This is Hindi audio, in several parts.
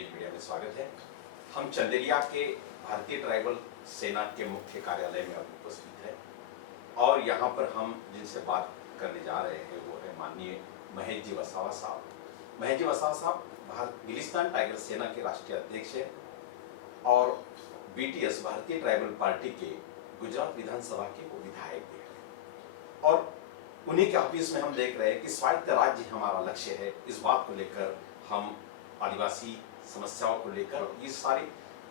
टेलीविजन मीडिया में स्वागत है। हम चंदेरिया के भारतीय ट्राइबल सेना के मुख्य कार्यालय में अब उपस्थित है और यहाँ पर हम जिनसे बात करने जा रहे हैं वो है माननीय महेश जी वसावा साहब। महेश जी वसावा साहब गिलिस्तान टाइगर सेना के राष्ट्रीय अध्यक्ष हैं और बीटीएस भारतीय ट्राइबल पार्टी के गुजरात विधानसभा के वो विधायक भी हैं और उन्हीं के ऑफिस में हम देख रहे हैं कि स्वायत्त राज्य हमारा लक्ष्य है। इस बात को लेकर हम आदिवासी समस्याओं को लेकर ये सारी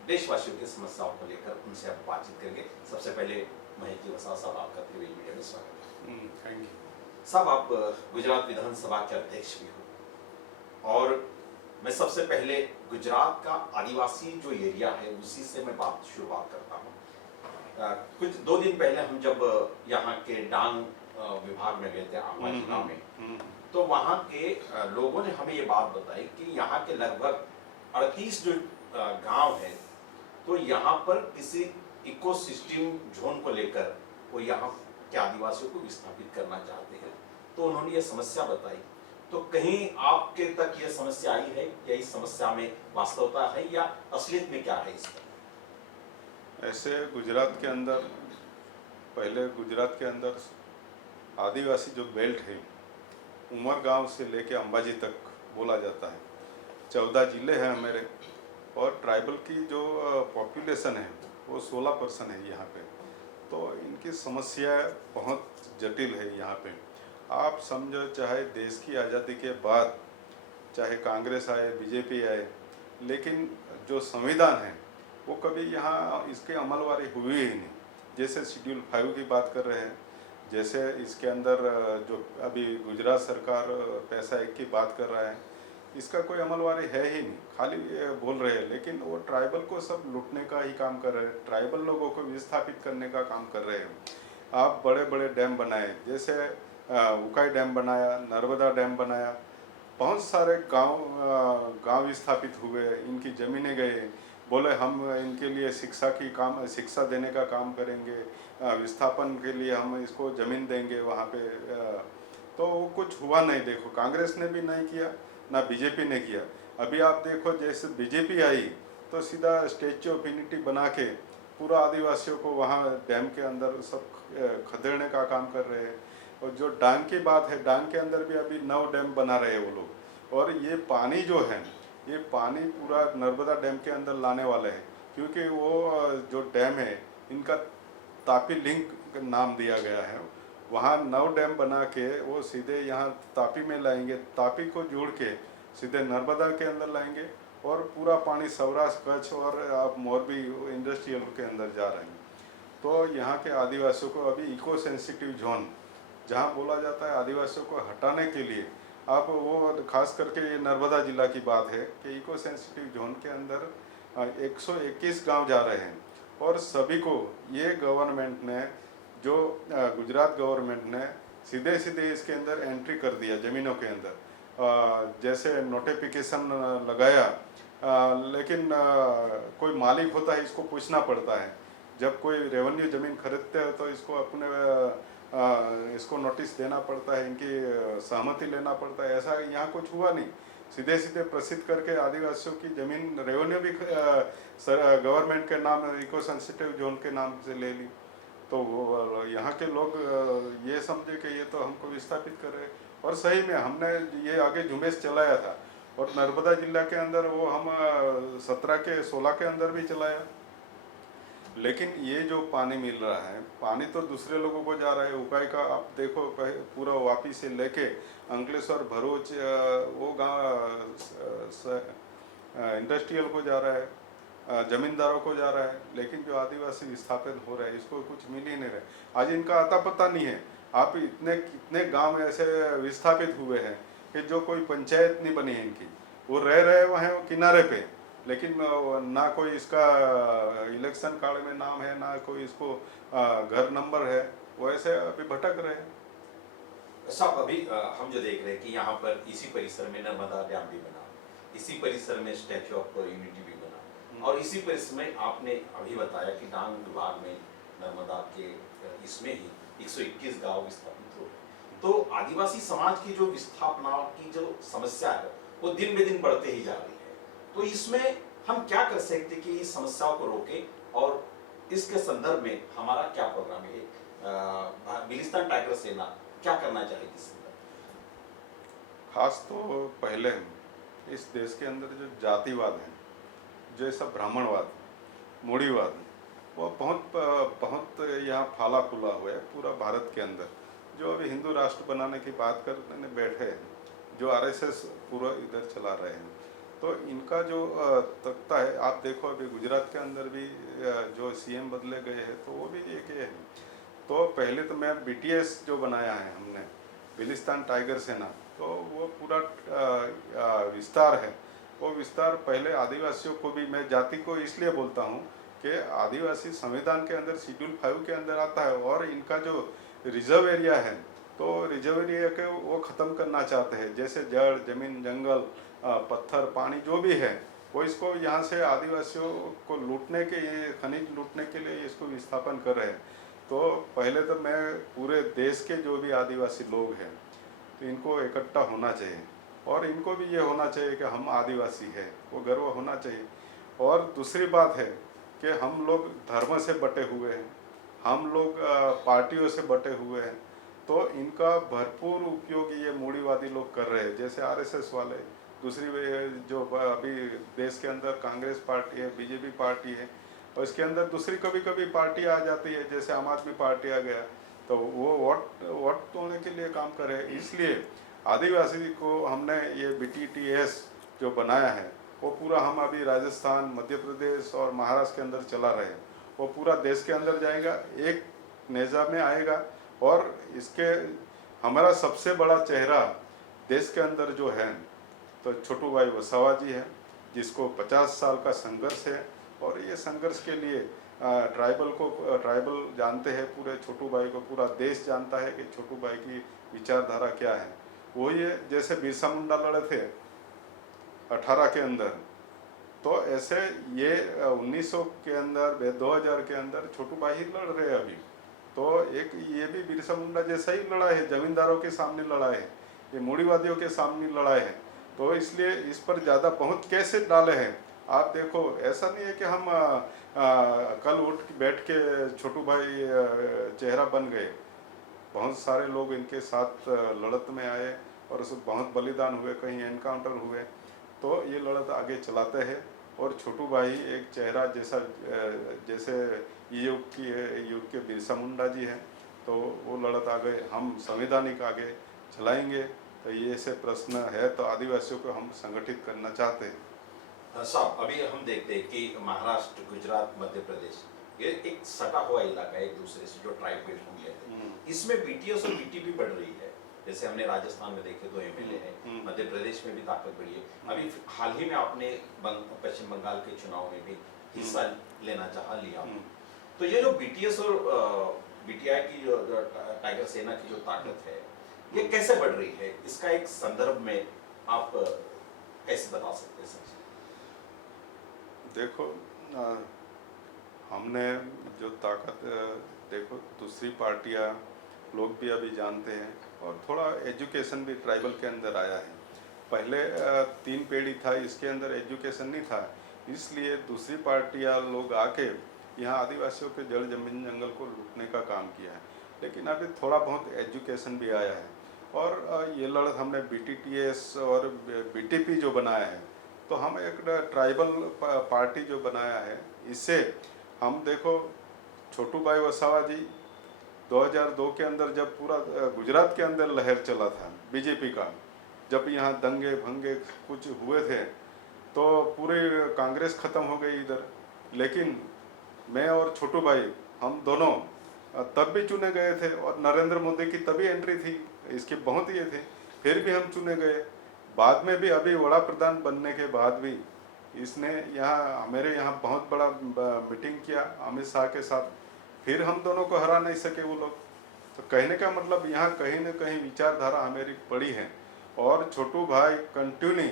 देशवासियों की समस्याओं को लेकर उनसे अब बातचीत करेंगे। सबसे पहले महेश जी वसावा साहब, आपका टेलीविजन मीडिया में स्वागत है। थैंक यू साहब, आप गुजरात विधानसभा के अध्यक्ष भी हो और मैं सबसे पहले गुजरात का आदिवासी जो एरिया है उसी से मैं बात शुरुआत करता हूँ। कुछ 2 दिन पहले हम जब यहाँ के डांग विभाग में गए थे आंबा जिला में, तो वहाँ के लोगों ने हमें ये बात बताई कि यहाँ के लगभग 38 जो गांव है तो यहाँ पर किसी इकोसिस्टम जोन को लेकर वो यहाँ के आदिवासियों को विस्थापित करना चाहते हैं। तो उन्होंने ये समस्या बताई, तो कहीं आपके तक ये समस्या आई है या इस समस्या में वास्तवता है या असलियत में क्या है इसका? ऐसे गुजरात के अंदर पहले गुजरात के अंदर आदिवासी जो बेल्ट है उमर गांव से लेके अंबाजी तक बोला जाता है। 14 जिले हैं हमारे और ट्राइबल की जो पॉपुलेशन है वो 16% है यहाँ पे। तो इनकी समस्या बहुत जटिल है यहाँ पे। आप समझो, चाहे देश की आज़ादी के बाद चाहे कांग्रेस आए बीजेपी आए, लेकिन जो संविधान है वो कभी यहाँ इसके अमलवारी हुई ही नहीं। जैसे शेड्यूल 5 की बात कर रहे हैं, जैसे इसके अंदर जो अभी गुजरात सरकार पैसा 1 की बात कर रहा है, इसका कोई अमलवारी है ही नहीं, खाली बोल रहे हैं। लेकिन वो ट्राइबल को सब लूटने का ही काम कर रहे हैं, ट्राइबल लोगों को विस्थापित करने का काम कर रहे हैं। आप बड़े बड़े डैम बनाए, जैसे उकाई डैम बनाया, नर्मदा डैम बनाया, बहुत सारे गांव विस्थापित हुए, इनकी ज़मीनें गए। बोले हम इनके लिए शिक्षा देने का काम करेंगे, विस्थापन के लिए हम इसको ज़मीन देंगे वहाँ पे। तो कुछ हुआ नहीं। देखो, कांग्रेस ने भी नहीं किया, ना बीजेपी ने किया। अभी आप देखो, जैसे बीजेपी आई तो सीधा स्टैच्यू ऑफ यूनिटी बना के पूरा आदिवासियों को वहाँ डैम के अंदर सब खदेड़ने का काम कर रहे हैं। और जो डांग की बात है, डांग के अंदर भी अभी 9 डैम बना रहे हैं वो लोग। और ये पानी जो है, ये पानी पूरा नर्मदा डैम के अंदर लाने वाले हैं, क्योंकि वो जो डैम है इनका तापी लिंक नाम दिया गया है। वहाँ 9 डैम बना के वो सीधे यहाँ तापी में लाएंगे, तापी को जोड़ के सीधे नर्मदा के अंदर लाएंगे और पूरा पानी सौराष्ट्र, कच्छ और आप मोरबी इंडस्ट्रियल के अंदर जा रहे हैं। तो यहाँ के आदिवासियों को अभी इको सेंसिटिव जोन, जहाँ बोला जाता है आदिवासियों को हटाने के लिए, आप वो खास करके ये नर्मदा जिला की बात है कि इको सेंसिटिव जोन के अंदर 121 गांव जा रहे हैं। और सभी को ये गवर्नमेंट ने, जो गुजरात गवर्नमेंट ने सीधे इसके अंदर एंट्री कर दिया ज़मीनों के अंदर। जैसे नोटिफिकेशन लगाया, लेकिन कोई मालिक होता है, इसको पूछना पड़ता है। जब कोई रेवेन्यू ज़मीन खरीदते हो तो इसको इसको नोटिस देना पड़ता है, इनकी सहमति लेना पड़ता है। ऐसा यहाँ कुछ हुआ नहीं, सीधे प्रसिद्ध करके आदिवासियों की ज़मीन रेवेन्यू भी गवर्नमेंट के नाम, इको सेंसिटिव जोन के नाम से ले ली। तो वो यहाँ के लोग ये समझे कि ये तो हमको विस्थापित कर रहे हैं। और सही में हमने ये आगे झुंबेश चलाया था और नर्मदा जिला के अंदर वो हम 17 के 16 के अंदर भी चलाया। लेकिन ये जो पानी मिल रहा है, पानी तो दूसरे लोगों को जा रहा है। उकाई का आप देखो, पूरा वापी से लेके अंकलेश्वर, भरूच, वो गाँव इंडस्ट्रियल को जा रहा है, जमींदारों को जा रहा है। लेकिन जो आदिवासी विस्थापित हो रहे हैं, इसको कुछ मिल ही नहीं रहा। आज इनका अता पता नहीं है। आप कितने गांव ऐसे विस्थापित हुए हैं कि जो कोई पंचायत नहीं बनी है इनकी, वो रह रहे वहाँ किनारे पे, लेकिन ना कोई इसका इलेक्शन कार्ड में नाम है, ना कोई इसको घर नंबर है, वो ऐसे अभी भटक रहे हैं। साहब, अभी हम जो देख रहे हैं कि यहाँ पर इसी परिसर में नर्मदा डैम भी बना, इसी परिसर में स्टैच्यू ऑफ यूनिटी भी बना और इसी परिसर में आपने अभी बताया कि डांग विभाग में नर्मदा के इसमें ही 121 गांव विस्थापित हो। तो आदिवासी समाज की जो विस्थापना की जो समस्या है वो दिन बे दिन बढ़ते ही जा रही है तो इसमें हम क्या कर सकते हैं कि इस समस्याओं को रोके, और इसके संदर्भ में हमारा क्या प्रोग्राम है? बिलिस्तान टाइगर सेना क्या करना चाहेगी इस संदर्भ में? खास तो पहले इस देश के अंदर जो जातिवाद है, जो ऐसा ब्राह्मणवाद, मूढ़ीवाद, वो बहुत बहुत यहाँ फाला फूला हुआ है पूरा भारत के अंदर। जो अभी हिंदू राष्ट्र बनाने की बात करने बैठे हैं, जो आरएसएस पूरा इधर चला रहे हैं, तो इनका जो तख्ता है, आप देखो अभी गुजरात के अंदर भी जो सीएम बदले गए हैं, तो वो भी एक ये है। तो पहले तो मैं बीटीएस जो बनाया है हमने, बिलिस्तान टाइगर सेना, तो वो पूरा विस्तार है। वो विस्तार पहले आदिवासियों को भी, मैं जाति को इसलिए बोलता हूँ कि आदिवासी संविधान के अंदर शेड्यूल 5 के अंदर आता है, और इनका जो रिजर्व एरिया है, तो रिजर्व एरिया के वो ख़त्म करना चाहते हैं। जैसे जड़, जमीन, जंगल, पत्थर, पानी जो भी है, वो इसको यहाँ से आदिवासियों को लूटने के, ये खनिज लूटने के लिए इसको विस्थापन कर रहे हैं। तो पहले तो मैं पूरे देश के जो भी आदिवासी लोग हैं, तो इनको इकट्ठा होना चाहिए, और इनको भी ये होना चाहिए कि हम आदिवासी हैं, वो गर्व होना चाहिए। और दूसरी बात है कि हम लोग धर्म से बटे हुए हैं, हम लोग पार्टियों से बटे हुए हैं, तो इनका भरपूर उपयोग ये मूढ़ीवादी लोग कर रहे हैं। जैसे आरएसएस वाले, दूसरी जो अभी देश के अंदर कांग्रेस पार्टी है, बीजेपी पार्टी है, और इसके अंदर दूसरी कभी कभी पार्टी आ जाती है, जैसे आम आदमी पार्टी आ गया, तो वो वोट तोड़ने के लिए काम कर रहे हैं। इसलिए आदिवासी को हमने ये बीटीटीएस जो बनाया है, वो पूरा हम अभी राजस्थान, मध्य प्रदेश और महाराष्ट्र के अंदर चला रहे हैं। वो पूरा देश के अंदर जाएगा, एक नेजा में आएगा, और इसके हमारा सबसे बड़ा चेहरा देश के अंदर जो है, तो छोटू भाई वसावा जी है, जिसको 50 साल का संघर्ष है, और ये संघर्ष के लिए ट्राइबल जानते हैं, पूरे छोटू भाई को पूरा देश जानता है कि छोटू भाई की विचारधारा क्या है। वो ये जैसे बिरसा मुंडा लड़े थे 18 के अंदर, तो ऐसे ये 1900 के अंदर, 2000 के अंदर छोटू भाई ही लड़ रहे हैं अभी। तो एक ये भी बिरसा मुंडा जैसा ही लड़ा है, जमींदारों के सामने लड़ा है, ये मूढ़ीवादियों के सामने लड़ा है। तो इसलिए इस पर ज़्यादा पहुंच कैसे डाले हैं, आप देखो। ऐसा नहीं है कि हम कल उठ के बैठ के छोटू भाई चेहरा बन गए। बहुत सारे लोग इनके साथ लड़त में आए, और उसमें बहुत बलिदान हुए, कहीं एनकाउंटर हुए, तो ये लड़त आगे चलाते हैं। और छोटू भाई एक चेहरा जैसा, जैसे युग के बिरसा मुंडा जी हैं, तो वो लड़त आगे हम संवैधानिक आगे चलाएंगे। तो ये ऐसे प्रश्न है, तो आदिवासियों को हम संगठित करना चाहते हैं। साहब, अभी हम देखते हैं कि महाराष्ट्र, गुजरात, मध्य प्रदेश, ये एक सटा हुआ इलाका है एक दूसरे से, जो ट्राइब बेल्ट हम कहते हैं। इसमें बीटीएस और बीटीपी बढ़ रही है। जैसे हमने राजस्थान में देखे 2 एमएलए हैं, मध्य प्रदेश में भी ताकत बढ़ी है। अभी हाल ही में आपने पश्चिम बंगाल के चुनाव में भी हिस्सा लेना लिया। तो ये जो बीटीएस और बीटीआई की जो टाइगर सेना की जो ताकत है, ये कैसे बढ़ रही है? इसका एक संदर्भ में आप कैसे बता सकते हैं? देखो, हमने जो ताकत, देखो दूसरी पार्टियां लोग भी अभी जानते हैं, और थोड़ा एजुकेशन भी ट्राइबल के अंदर आया है। पहले 3 पीढ़ी था, इसके अंदर एजुकेशन नहीं था, इसलिए दूसरी पार्टियां लोग आके यहाँ आदिवासियों के जड़, जमीन, जंगल को लूटने का काम किया है। लेकिन अभी थोड़ा बहुत एजुकेशन भी आया है, और ये लड़त हमने बीटीटीएस और बीटीपी जो बनाया है, तो हम एक ट्राइबल पार्टी जो बनाया है, इससे हम देखो छोटू भाई वसावा जी 2002 के अंदर, जब पूरा गुजरात के अंदर लहर चला था बीजेपी का, जब यहाँ दंगे भंगे कुछ हुए थे, तो पूरे कांग्रेस खत्म हो गई इधर। लेकिन मैं और छोटू भाई, हम दोनों तब भी चुने गए थे, और नरेंद्र मोदी की तभी एंट्री थी, इसके बहुत ये थे, फिर भी हम चुने गए। बाद में भी अभी वड़ा प्रधान बनने के बाद भी इसने यहाँ मेरे यहाँ बहुत बड़ा मीटिंग किया अमित शाह के साथ, फिर हम दोनों को हरा नहीं सके वो लोग। तो कहने का मतलब यहाँ कहीं न कहीं विचारधारा हमारी पड़ी है, और छोटू भाई कंटिन्यू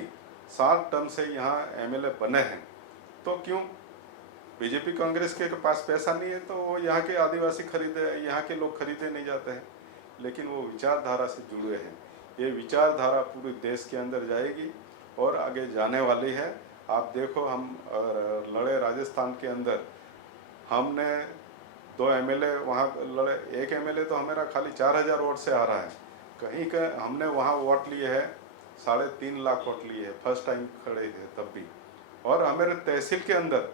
7 टर्म से यहाँ एमएलए बने हैं। तो क्यों? बीजेपी कांग्रेस के पास पैसा नहीं है, तो वो यहाँ के आदिवासी खरीदे, यहाँ के लोग खरीदे नहीं जाते हैं, लेकिन वो विचारधारा से जुड़े हैं। ये विचारधारा पूरे देश के अंदर जाएगी और आगे जाने वाली है, आप देखो हम लड़े राजस्थान के अंदर, हमने 2 MLA वहाँ लड़े, एक MLA तो हमारा खाली 4000 वोट से आ रहा है, कहीं का हमने वहाँ वोट लिए है 3.5 लाख वोट लिए है, फर्स्ट टाइम खड़े थे तब भी। और हमारे तहसील के अंदर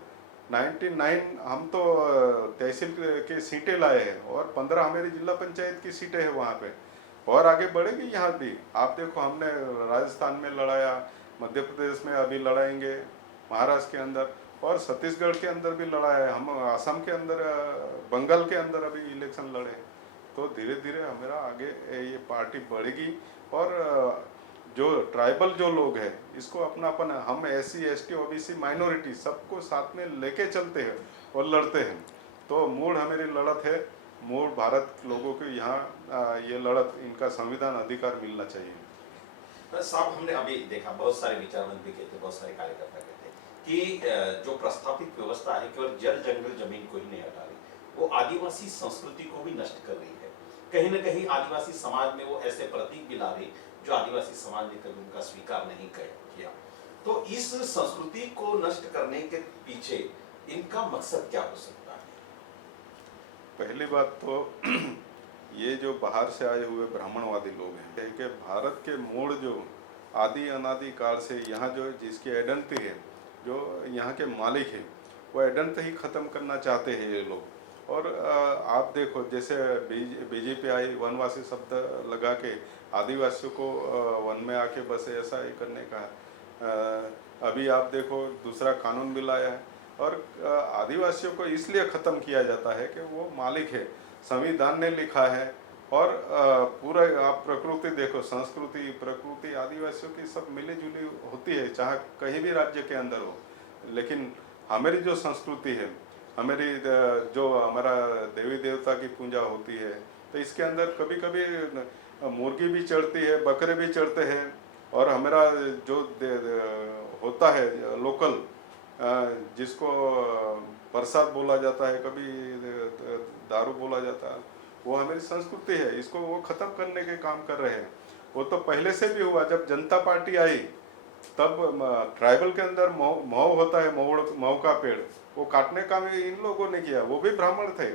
99 हम तो तहसील के सीटें लाए हैं और 15 हमारी जिला पंचायत की सीटें हैं वहाँ पे, और आगे बढ़ेगी यहाँ भी। आप देखो हमने राजस्थान में लड़ाया, मध्य प्रदेश में अभी लड़ाएंगे, महाराष्ट्र के अंदर और छत्तीसगढ़ के अंदर भी लड़ा है, हम असम के अंदर बंगाल के अंदर अभी इलेक्शन लड़े। तो धीरे धीरे हमारा आगे ये पार्टी बढ़ेगी और जो ट्राइबल जो लोग हैं इसको अपनापन, हम SC ST OBC माइनॉरिटी सबको साथ में लेके चलते हैं और लड़ते हैं। तो मूल हमारी लड़त है, मूल भारत लोगों को यहाँ ये लड़त, इनका संविधान अधिकार मिलना चाहिए। साहब, हमने अभी देखा बहुत सारे विचारवंत भी कहते, बहुत सारे कार्यकर्ता कहते कि जो प्रस्थापित व्यवस्था है केवल जल जंगल जमीन को ही नहीं हटा रही, वो आदिवासी संस्कृति को भी नष्ट कर रही है। कहीं ना कहीं आदिवासी समाज में वो ऐसे प्रतीक भी ला रही जो आदिवासी समाज ने कभी उनका स्वीकार नहीं किया। तो इस संस्कृति को नष्ट करने के पीछे इनका मकसद क्या हो सकता है? पहली बात तो ये जो बाहर से आए हुए ब्राह्मणवादी लोग हैं कि भारत के मूल जो आदि अनादि काल से यहाँ जो जिसकी आइडेंटिटी है, जो यहाँ के मालिक है, वो आइडेंटिटी ही ख़त्म करना चाहते हैं ये लोग। और आप देखो जैसे BJP आई, वनवासी शब्द लगा के आदिवासियों को वन में आके बस ऐसा ही करने का। अभी आप देखो दूसरा कानून भी लाया है और आदिवासियों को इसलिए ख़त्म किया जाता है कि वो मालिक है, संविधान ने लिखा है। और पूरा आप प्रकृति देखो, संस्कृति प्रकृति आदिवासियों की सब मिली जुली होती है, चाहे कहीं भी राज्य के अंदर हो। लेकिन हमारी जो संस्कृति है, हमारी जो हमारा देवी देवता की पूजा होती है, तो इसके अंदर कभी कभी मुर्गी भी चढ़ती है, बकरे भी चढ़ते हैं। और हमारा जो होता है लोकल, जिसको प्रसाद बोला जाता है, कभी दारू बोला जाता है, वो हमारी संस्कृति है, इसको वो ख़त्म करने के काम कर रहे हैं। वो तो पहले से भी हुआ, जब जनता पार्टी आई तब ट्राइबल के अंदर मऊ होता है, मऊ का पेड़, वो काटने का भी इन लोगों ने किया, वो भी ब्राह्मण थे।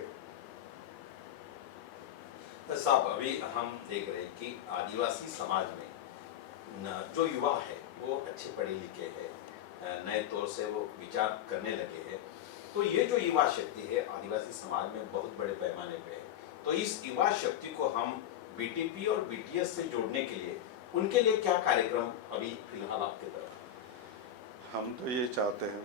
साहब, अभी हम देख रहे हैं कि आदिवासी समाज में जो युवा है वो अच्छे पढ़े लिखे हैं, नए तौर से वो विचार करने लगे हैं। तो ये जो युवा शक्ति है आदिवासी समाज में बहुत बड़े पैमाने पे है। तो इस युवा शक्ति को हम BTP और BTS से जोड़ने के लिए उनके लिए क्या कार्यक्रम अभी फिलहाल आपके तरफ? हम तो ये चाहते हैं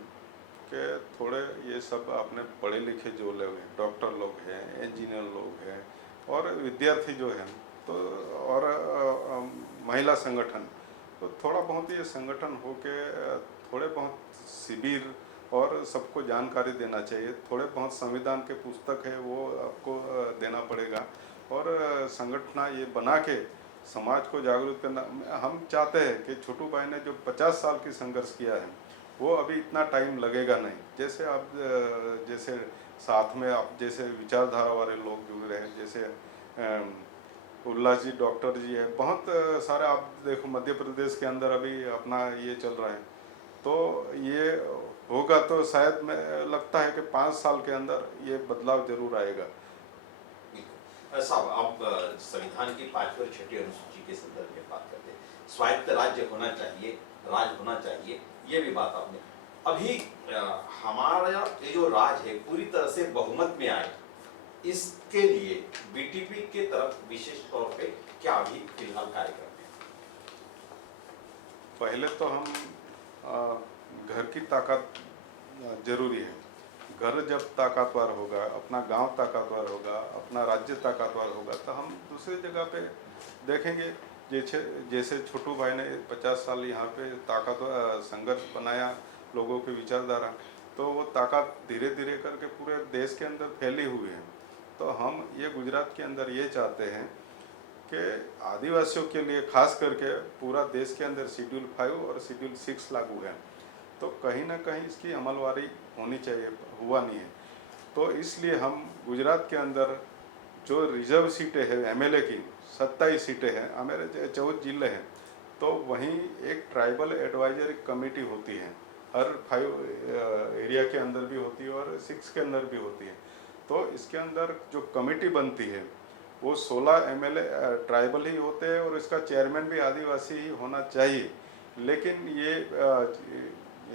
कि थोड़े ये सब अपने पढ़े लिखे जो लोग हैं, डॉक्टर लोग हैं, इंजीनियर लोग हैं और विद्यार्थी जो हैं, तो और महिला संगठन, तो थोड़ा बहुत ये संगठन हो के थोड़े बहुत शिविर और सबको जानकारी देना चाहिए। थोड़े बहुत संविधान के पुस्तक है वो आपको देना पड़ेगा और संगठन ये बना के समाज को जागरूक करना। हम चाहते हैं कि छोटू भाई ने जो 50 साल की संघर्ष किया है वो अभी इतना टाइम लगेगा नहीं। जैसे आप जैसे साथ में आप जैसे विचारधारा वाले लोग जुड़ रहे हैं, जैसे उल्लास जी डॉक्टर जी है, बहुत सारे आप देखो मध्य प्रदेश के अंदर अभी अपना ये चल रहा है। तो ये होगा तो शायद मैं लगता है कि 5 साल के अंदर ये बदलाव जरूर आएगा। साहब, आप संविधान की 5वीं और 6वीं अनुसूची के संदर्भ में बात करते हैं, स्वायत्त राज्य होना चाहिए, राज होना चाहिए, ये भी बात आपने। अभी हमारा ये जो राज है पूरी तरह से बहुमत में आए, इसके लिए BTP के तरफ विशेष तौर पे क्या अभी फिलहाल कार्यक्रम है? पहले तो हम घर की ताकत जरूरी है। घर जब ताकतवर होगा, अपना गांव ताकतवर होगा, अपना राज्य ताकतवर होगा, तो हम दूसरी जगह पे देखेंगे। जैसे छोटू भाई ने 50 साल यहाँ पे ताकतवर संघर्ष बनाया, लोगों की विचारधारा, तो वो ताकत धीरे धीरे करके पूरे देश के अंदर फैली हुई है। तो हम ये गुजरात के अंदर ये चाहते हैं कि आदिवासियों के लिए खास करके पूरा देश के अंदर शेड्यूल 5 और शेड्यूल 6 लागू है, तो कहीं ना कहीं इसकी अमलवारी होनी चाहिए, हुआ नहीं है। तो इसलिए हम गुजरात के अंदर जो रिजर्व सीटें हैं MLA की 27 सीटें हैं, हमारे 14 जिले हैं, तो वहीं एक ट्राइबल एडवाइजरी कमेटी होती है हर 5 एरिया के अंदर भी होती है और 6 के अंदर भी होती है। तो इसके अंदर जो कमेटी बनती है वो 16 एमएलए ट्राइबल ही होते हैं और इसका चेयरमैन भी आदिवासी ही होना चाहिए। लेकिन ये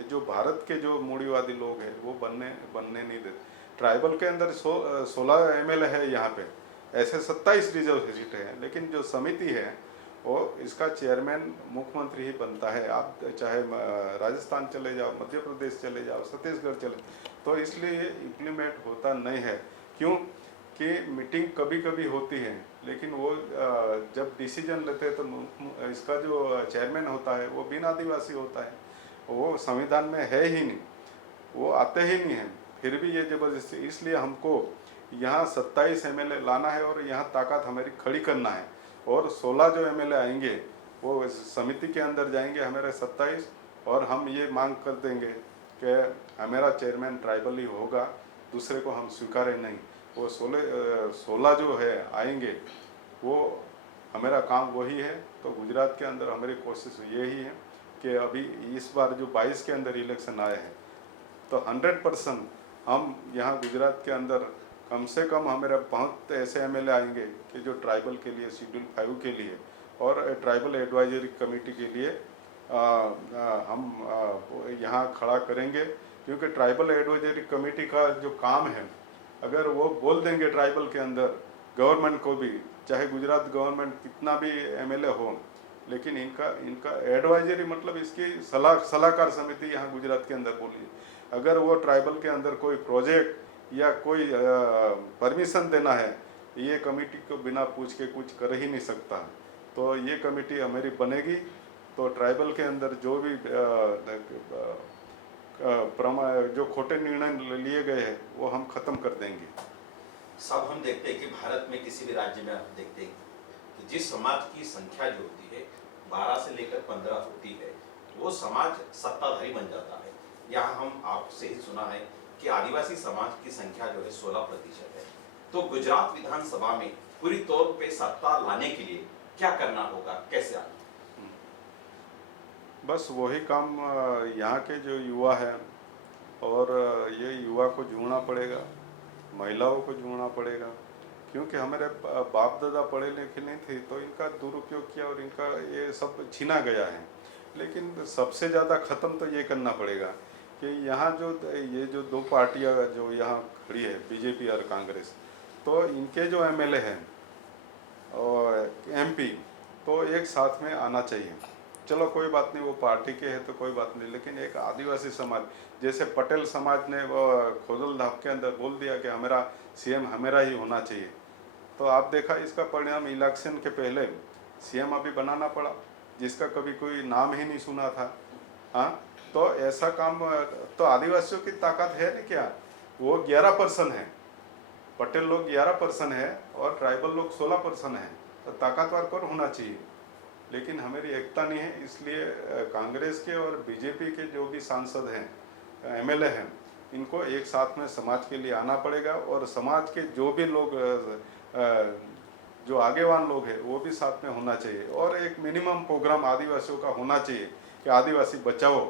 जो भारत के जो मूढ़ीवादी लोग हैं वो बनने नहीं देते। ट्राइबल के अंदर 16 एमएलए है यहाँ पे, ऐसे 27 रिजर्व सीट है, लेकिन जो समिति है वो इसका चेयरमैन मुख्यमंत्री ही बनता है। आप चाहे राजस्थान चले जाओ, मध्य प्रदेश चले जाओ, छत्तीसगढ़ चले, तो इसलिए ये इम्प्लीमेंट होता नहीं है। क्यों कि मीटिंग कभी कभी होती है, लेकिन वो जब डिसीजन लेते हैं तो इसका जो चेयरमैन होता है वो बिन आदिवासी होता है, वो संविधान में है ही नहीं, वो आते ही नहीं है। फिर भी ये जबरदस्ती, इसलिए हमको यहाँ 27 एमएलए लाना है और यहाँ ताकत हमारी खड़ी करना है। और 16 जो एमएलए आएंगे वो इस समिति के अंदर जाएंगे हमारे 27, और हम ये मांग कर देंगे कि हमारा चेयरमैन ट्राइबल ही होगा, दूसरे को हम स्वीकारें नहीं। वो 16 जो है आएंगे, वो हमारा काम वही है। तो गुजरात के अंदर हमारी कोशिश यही है कि अभी इस बार जो 22 के अंदर इलेक्शन आए हैं तो 100% हम यहाँ गुजरात के अंदर कम से कम हमारे बहुत ऐसे एमएलए आएंगे कि जो ट्राइबल के लिए, शेड्यूल 5 के लिए और ट्राइबल एडवाइजरी कमेटी के लिए हम यहाँ खड़ा करेंगे। क्योंकि ट्राइबल एडवाइजरी कमेटी का जो काम है, अगर वो बोल देंगे ट्राइबल के अंदर गवर्नमेंट को भी, चाहे गुजरात गवर्नमेंट कितना भी एमएलए हो, लेकिन इनका एडवाइजरी मतलब इसकी सलाहकार समिति यहाँ गुजरात के अंदर बोली, अगर वो ट्राइबल के अंदर कोई प्रोजेक्ट या कोई परमिशन देना है, ये कमेटी को बिना पूछ के कुछ कर ही नहीं सकता। तो ये कमेटी हमारी बनेगी तो ट्राइबल के अंदर जो भी जो खोटे निर्णय लिए गए हैं वो हम खत्म कर देंगे। सब हम देखते हैं कि भारत में किसी भी राज्य में आप देखते हैं कि जिस समाज की संख्या जो होती है 12 से लेकर 15 होती है, वो समाज सत्ताधारी बन जाता है। यहाँ हम आपसे ही सुना है कि आदिवासी समाज की संख्या जो है 16% है। तो गुजरात विधानसभा में पूरी तौर पे सत्ता लाने के लिए क्या करना होगा, कैसे आना? बस वही काम यहाँ के जो युवा हैं, और ये युवा को जोड़ना पड़ेगा, महिलाओं को जोड़ना पड़ेगा। क्योंकि हमारे बाप दादा पढ़े लिखे नहीं थे तो इनका दुरुपयोग किया और इनका ये सब छीना गया है। लेकिन सबसे ज़्यादा ख़त्म तो ये करना पड़ेगा कि यहाँ ये जो दो पार्टियाँ जो यहाँ खड़ी है, बीजेपी और कांग्रेस, तो इनके जो एमएलए हैं और एमपी तो एक साथ में आना चाहिए। चलो कोई बात नहीं, वो पार्टी के हैं तो कोई बात नहीं, लेकिन एक आदिवासी समाज, जैसे पटेल समाज ने वो खोदल धाप के अंदर बोल दिया कि हमारा सीएम हमारा ही होना चाहिए, तो आप देखा इसका परिणाम इलेक्शन के पहले सीएम अभी बनाना पड़ा जिसका कभी कोई नाम ही नहीं सुना था। हाँ, तो ऐसा काम तो आदिवासियों की ताकत है नहीं क्या? वो 11% है, पटेल लोग 11% है और ट्राइबल लोग 16% है, तो ताकतवर कौन होना चाहिए? लेकिन हमारी एकता नहीं है, इसलिए कांग्रेस के और बीजेपी के जो भी सांसद हैं, एमएलए हैं, इनको एक साथ में समाज के लिए आना पड़ेगा और समाज के जो भी लोग जो आगेवान लोग हैं वो भी साथ में होना चाहिए। और एक मिनिमम प्रोग्राम आदिवासियों का होना चाहिए कि आदिवासी बचाओ,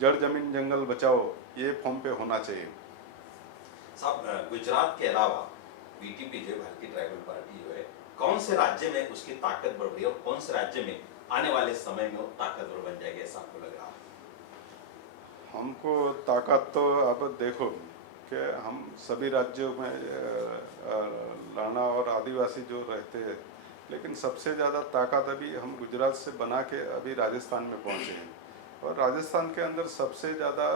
जड़ जमीन जंगल बचाओ, ये फॉर्म पे होना चाहिए। साहब, गुजरात के अलावा बीटीपी जो भारतीय ट्राइबल पार्टी जो है, कौन से राज्य में उसकी ताकत बढ़ रही है और कौन से राज्य में आने वाले समय में वो ताकतवर बन जाएगी, ऐसा आपको लग रहा है? हमको ताकत तो अब देखो कि हम सभी राज्यों में लाना और आदिवासी जो रहते हैं, लेकिन सबसे ज़्यादा ताकत अभी हम गुजरात से बना के अभी राजस्थान में पहुँचे हैं। और राजस्थान के अंदर सबसे ज़्यादा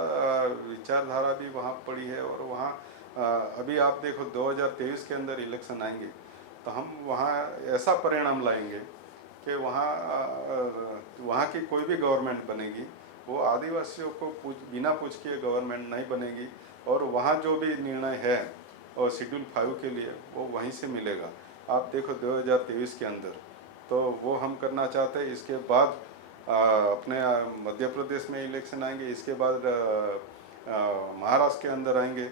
विचारधारा भी वहाँ पड़ी है। और वहाँ अभी आप देखो 2023 के अंदर इलेक्शन आएंगे तो हम वहाँ ऐसा परिणाम लाएंगे कि वहाँ की कोई भी गवर्नमेंट बनेगी वो आदिवासियों को बिना पूछ के गवर्नमेंट नहीं बनेगी। और वहाँ जो भी निर्णय है और शेड्यूल 5 के लिए वो वहीं से मिलेगा। आप देखो 2023 के अंदर तो वो हम करना चाहते हैं। इसके बाद अपने मध्य प्रदेश में इलेक्शन आएंगे, इसके बाद महाराष्ट्र के अंदर आएंगे,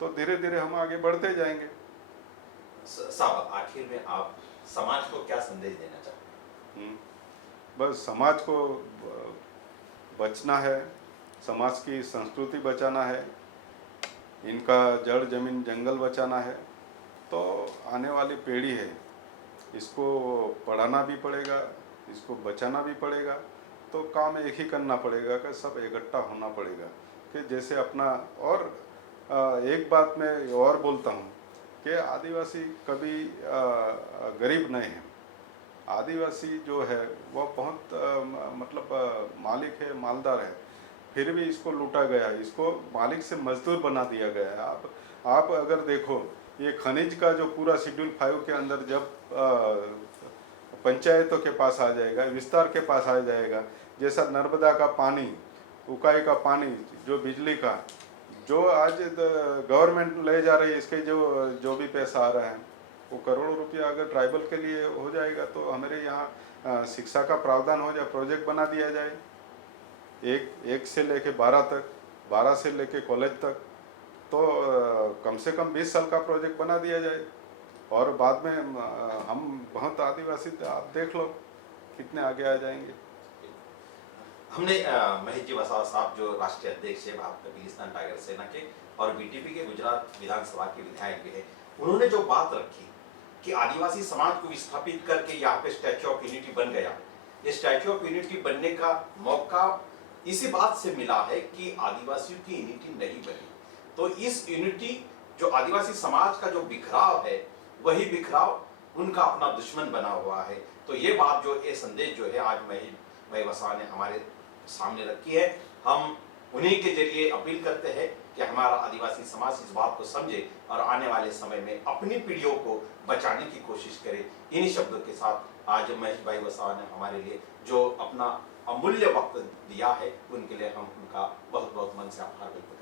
तो धीरे धीरे हम आगे बढ़ते जाएंगे। साहब, आखिर में आप समाज को क्या संदेश देना चाहते हैं? बस समाज को बचना है, समाज की संस्कृति बचाना है, इनका जड़ जमीन जंगल बचाना है। तो आने वाली पीढ़ी है, इसको पढ़ाना भी पड़ेगा, इसको बचाना भी पड़ेगा। तो काम एक ही करना पड़ेगा कि सब इकट्ठा होना पड़ेगा कि जैसे अपना। और एक बात मैं और बोलता हूँ कि आदिवासी कभी गरीब नहीं है। आदिवासी जो है वह बहुत मतलब मालिक है, मालदार है, फिर भी इसको लूटा गया, इसको मालिक से मजदूर बना दिया गया है। आप अगर देखो, ये खनिज का जो पूरा शेड्यूल 5 के अंदर जब पंचायतों के पास आ जाएगा, विस्तार के पास आ जाएगा, जैसा नर्मदा का पानी, उकाई का पानी, जो बिजली का, जो आज गवर्नमेंट ले जा रही है, इसके जो भी पैसा आ रहा है वो करोड़ों रुपया अगर ट्राइबल के लिए हो जाएगा तो हमारे यहाँ शिक्षा का प्रावधान हो जाए, प्रोजेक्ट बना दिया जाए, एक से लेके 12 तक, 12 से लेके कॉलेज तक, तो कम से कम 20 साल का प्रोजेक्ट बना दिया जाए। और बाद में हम बहुत आदिवासी, आप देख लो कितने आगे आ जाएंगे। हमने महेश जी वसावा साहब जो राष्ट्रीय अध्यक्ष है भारत पाकिस्तान टाइगर सेना के और बीटीपी के गुजरात विधानसभा के विधायक भी है, उन्होंने जो बात रखी कि आदिवासी समाज को विस्थापित करके यहाँ पे स्टैच्यू ऑफ यूनिटी बन गया। ये स्टैच्यू ऑफ यूनिटी बनने का मौका इसी बात से मिला है कि आदिवासियों की यूनिटी नहीं बनी। तो इस यूनिटी जो आदिवासी समाज का जो बिखराव है, वही बिखराव उनका अपना दुश्मन बना हुआ है। तो ये बात जो ये संदेश जो है आज महेश वसावा ने हमारे सामने रखी है। हम उन्हीं के जरिए अपील करते हैं कि हमारा आदिवासी समाज इस बात को समझे और आने वाले समय में अपनी पीढ़ियों को बचाने की कोशिश करे। इन्हीं शब्दों के साथ आज महेश भाई वसावा ने हमारे लिए जो अपना अमूल्य वक्त दिया है, उनके लिए हम उनका बहुत बहुत मन से आभार व्यक्त